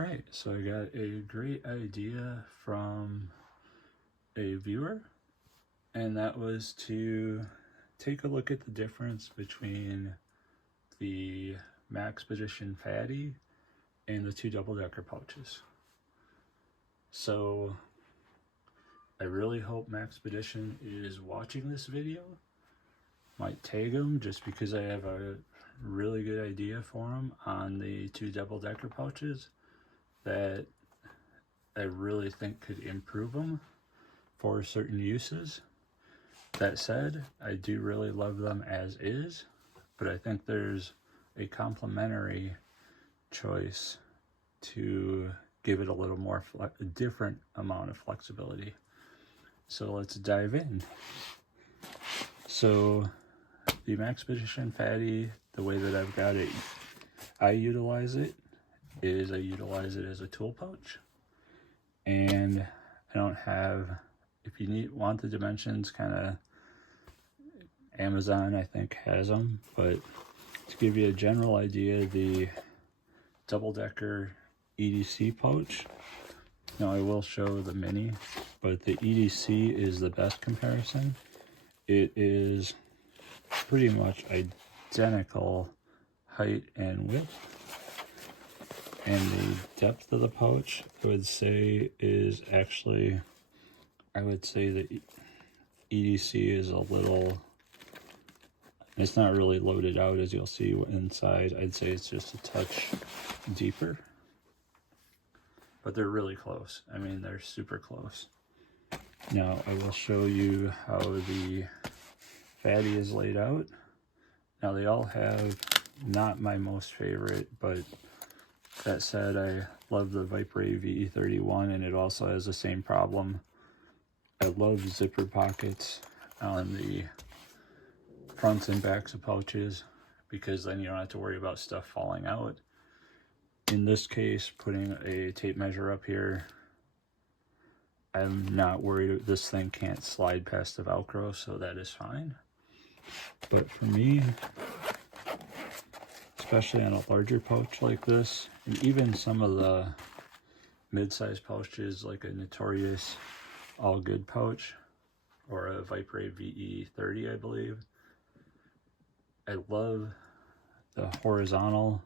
Alright, so I got a great idea from a viewer, and that was to take a look at the difference between the Maxpedition Fatty and the 2 double-decker pouches. So I really hope Maxpedition is watching this video. Might tag them just because I have a really good idea for them on the 2 double-decker pouches that I really think could improve them for certain uses. That said, I do really love them as is, but I think there's a complementary choice to give it a little more a different amount of flexibility. So let's dive in. So the Maxpedition Fatty, the way that I've got it, I utilize it as a tool pouch, and I don't have, if you want the dimensions, kind of Amazon I think has them, but to give you a general idea, the double-decker EDC pouch, now I will show the mini, but the EDC is the best comparison. It is pretty much identical height and width, and the depth of the pouch I would say is actually, I would say the EDC is a little, it's not really loaded out as you'll see inside. I'd say it's just a touch deeper, but they're really close. I mean, they're super close. Now I will show you how the Fatty is laid out. Now they all have, not my most favorite, but that said, I love the Viper VE31, and it also has the same problem. I love zipper pockets on the fronts and backs of pouches because then you don't have to worry about stuff falling out. In this case, putting a tape measure up here, I'm not worried. This thing can't slide past the Velcro, so that is fine. But for me, especially on a larger pouch like this, and even some of the mid-sized pouches like a Notorious All Good pouch or a Viper VE30, I believe, I love the horizontal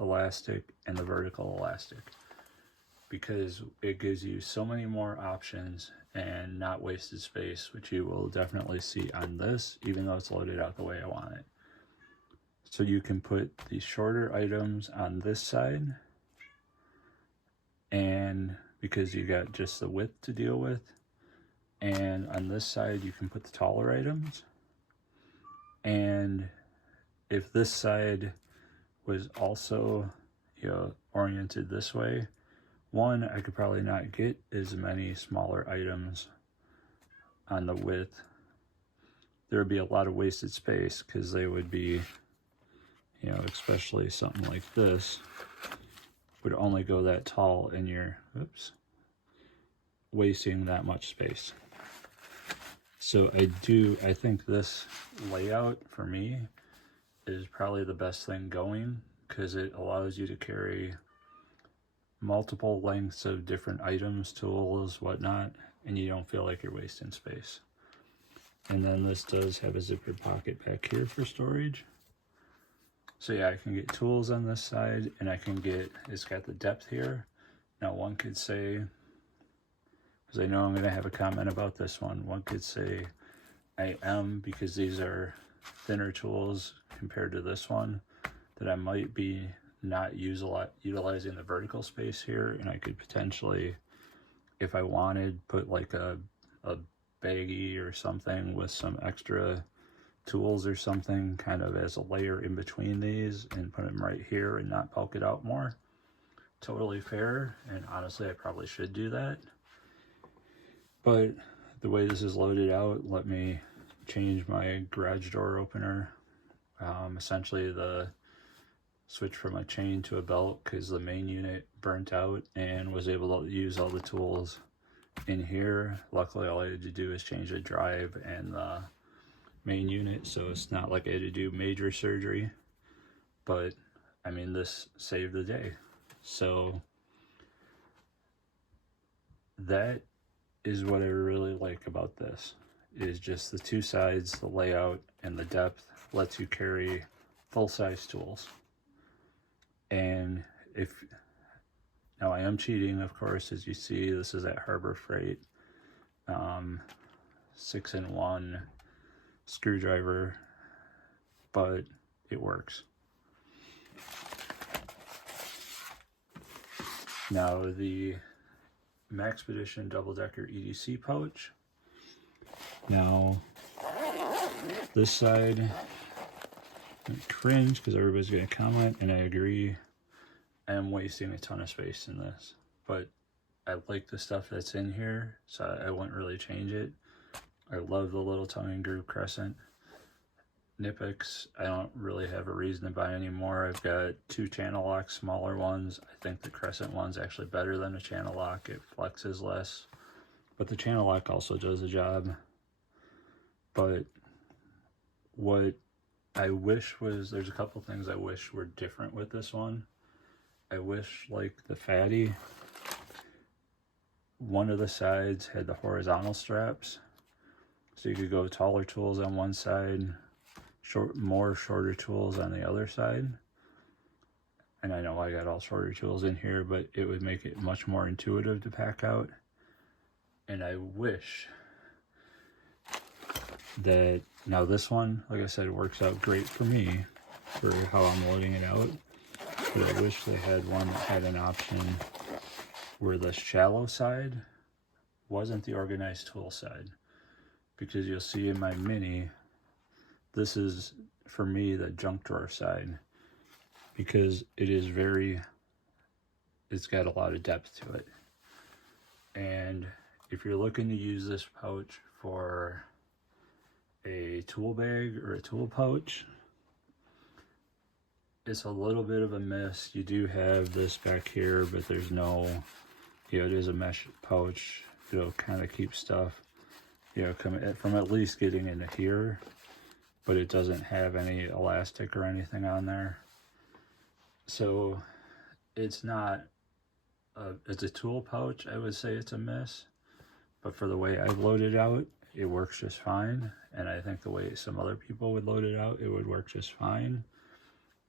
elastic and the vertical elastic because it gives you so many more options and not wasted space, which you will definitely see on this, even though it's loaded out the way I want it. So you can put the shorter items on this side, and because you got just the width to deal with, and on this side you can put the taller items. And if this side was also, oriented this way, one, I could probably not get as many smaller items on the width. There would be a lot of wasted space because they would be, especially something like this would only go that tall, and you're, wasting that much space. So I think this layout for me is probably the best thing going because it allows you to carry multiple lengths of different items, tools, whatnot, and you don't feel like you're wasting space. And then this does have a zippered pocket back here for storage. So yeah, I can get tools on this side, and it's got the depth here. Now one could say, because I know I'm going to have a comment about this one could say because these are thinner tools compared to this one, that I might be not utilizing the vertical space here, and I could potentially, if I wanted, put like a baggie or something with some extra tools or something kind of as a layer in between these and put them right here and not bulk it out more. Totally fair, and honestly I probably should do that, but the way this is loaded out, let me change my garage door opener, essentially the switch from a chain to a belt because the main unit burnt out, and was able to use all the tools in here. Luckily all I had to do is change the drive and the main unit, so it's not like I had to do major surgery, but I mean, this saved the day. So that is what I really like about this, is just the two sides, the layout, and the depth lets you carry full-size tools. And now I am cheating, of course, as you see, this is at Harbor Freight, 6-in-1 screwdriver, but it works. Now the Maxpedition double-decker EDC pouch. Now this side, I cringe because everybody's gonna comment, and I agree. I am wasting a ton of space in this, but I like the stuff that's in here, so I wouldn't really change it. I love the little tongue and groove crescent. Nippex, I don't really have a reason to buy anymore. I've got 2 channel locks, smaller ones. I think the crescent one's actually better than a channel lock. It flexes less, but the channel lock also does a job. But what I wish was, there's a couple things I wish were different with this one. I wish, like the Fatty, one of the sides had the horizontal straps, so you could go taller tools on one side, shorter tools on the other side. And I know I got all shorter tools in here, but it would make it much more intuitive to pack out. And I wish that, now this one, like I said, it works out great for me for how I'm loading it out, but I wish they had one that had an option where the shallow side wasn't the organized tool side, because you'll see in my Mini, this is for me the junk drawer side, because it's got a lot of depth to it. And if you're looking to use this pouch for a tool bag or a tool pouch, it's a little bit of a miss. You do have this back here, but there's no, it is a mesh pouch. It'll kind of keep stuff, from at least getting into here, but it doesn't have any elastic or anything on there. So it's not, it's a tool pouch. I would say it's a miss, but for the way I've loaded out, it works just fine. And I think the way some other people would load it out, it would work just fine.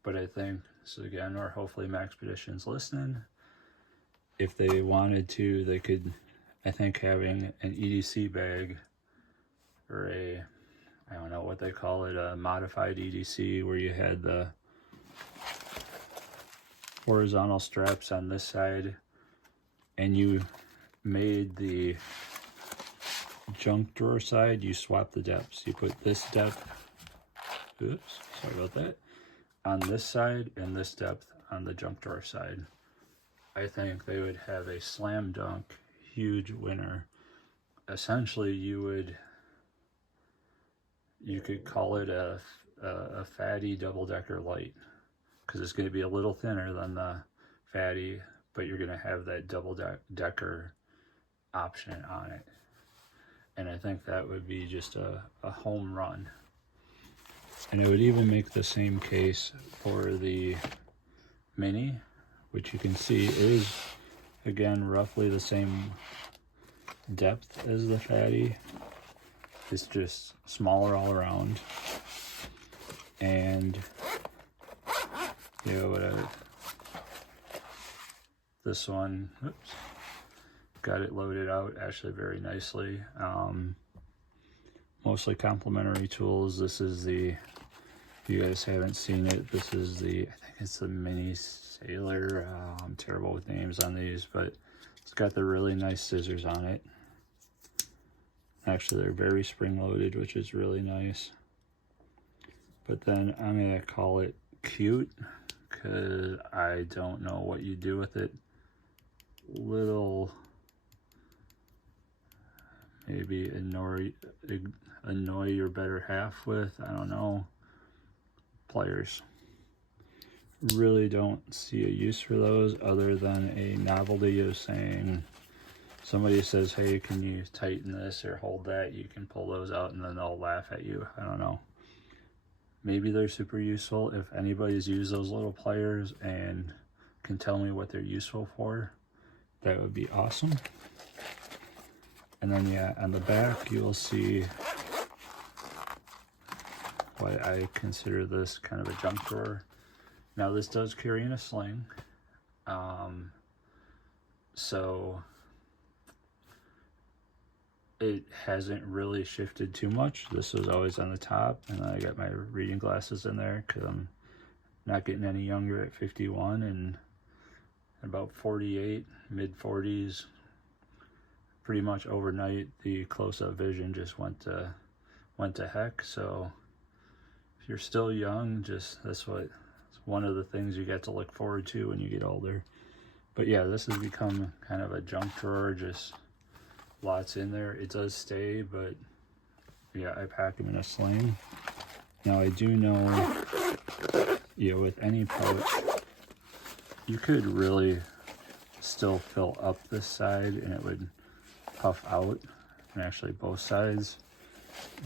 But I think, so again, or hopefully Maxpedition's listening, if they wanted to, they could, I think having an EDC bag, or I don't know what they call it, a modified EDC, where you had the horizontal straps on this side, and you made the junk drawer side, you swap the depths. You put this depth, oops, sorry about that, on this side, and this depth on the junk drawer side. I think they would have a slam dunk huge winner. Essentially, you could call it a Fatty double-decker light, because it's going to be a little thinner than the Fatty, but you're going to have that double-decker option on it. And I think that would be just a home run. And it would even make the same case for the Mini, which you can see is, again, roughly the same depth as the Fatty. It's just smaller all around. And, this one, oops, got it loaded out actually very nicely. Mostly complementary tools. This is the, if you guys haven't seen it, this is the, I think it's the Mini Sailor. I'm terrible with names on these, but it's got the really nice scissors on it. Actually, they're very spring-loaded, which is really nice. But then I'm gonna call it cute, because I don't know what you do with it. Little, maybe annoy your better half with, I don't know, pliers. Really don't see a use for those other than a novelty of saying, somebody says, hey, can you tighten this or hold that? You can pull those out and then they'll laugh at you. I don't know. maybe they're super useful. If anybody's used those little pliers and can tell me what they're useful for, that would be awesome. And then yeah, on the back you will see why I consider this kind of a junk drawer. Now this does carry in a sling, so it hasn't really shifted too much. This was always on the top, and then I got my reading glasses in there because I'm not getting any younger at 51, and about 48, mid 40s, pretty much overnight the close-up vision just went to heck. So if you're still young, that's one of the things you get to look forward to when you get older. But yeah, this has become kind of a junk drawer, just lots in there. It does stay, but yeah, I pack them in a sling. Now I do know, with any pouch, you could really still fill up this side and it would puff out, and actually both sides,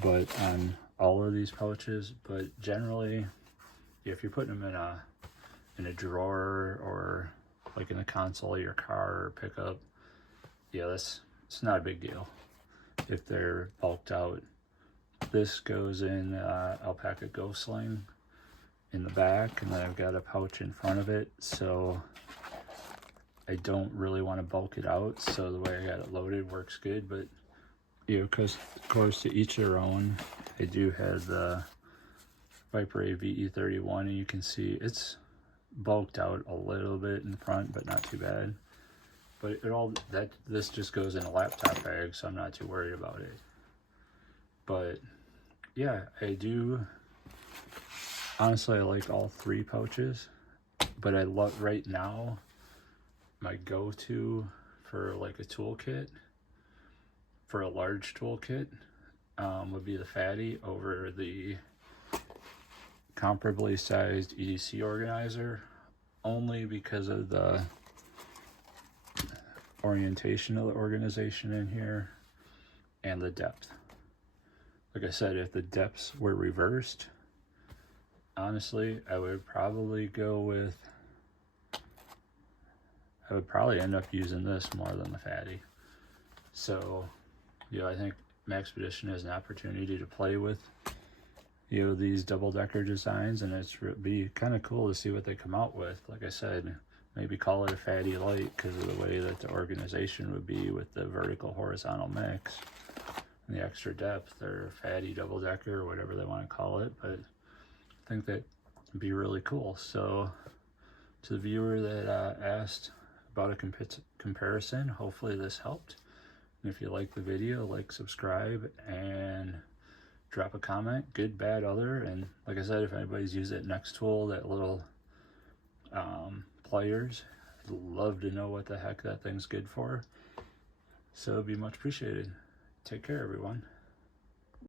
but on all of these pouches. But generally, if you're putting them in a drawer or like in the console of your car or pickup, yeah, it's not a big deal if they're bulked out. This goes in Alpaca Go Sling in the back, and then I've got a pouch in front of it, so I don't really want to bulk it out, so the way I got it loaded works good. But because of course to each their own. I do have the Viper A VE31, and you can see it's bulked out a little bit in front, but not too bad. But this just goes in a laptop bag, so I'm not too worried about it. But yeah, I do, honestly, I like all three pouches, but I love, right now, my go-to for like a toolkit, for a large toolkit, would be the Fatty over the comparably sized EDC organizer, only because of the orientation of the organization in here and the depth. Like I said, if the depths were reversed, honestly, I would probably end up using this more than the Fatty. So, I think Maxpedition has an opportunity to play with, these double-decker designs, and it'd be kind of cool to see what they come out with. Like I said, maybe call it a Fatty Light because of the way that the organization would be with the vertical horizontal mix and the extra depth, or Fatty double-decker, or whatever they want to call it. But I think that would be really cool. So to the viewer that asked about a comparison, hopefully this helped. And if you like the video, like, subscribe, and drop a comment, good, bad, other. And like I said, if anybody's used that next tool, that little pliers, I'd love to know what the heck that thing's good for. So it'd be much appreciated. Take care, everyone.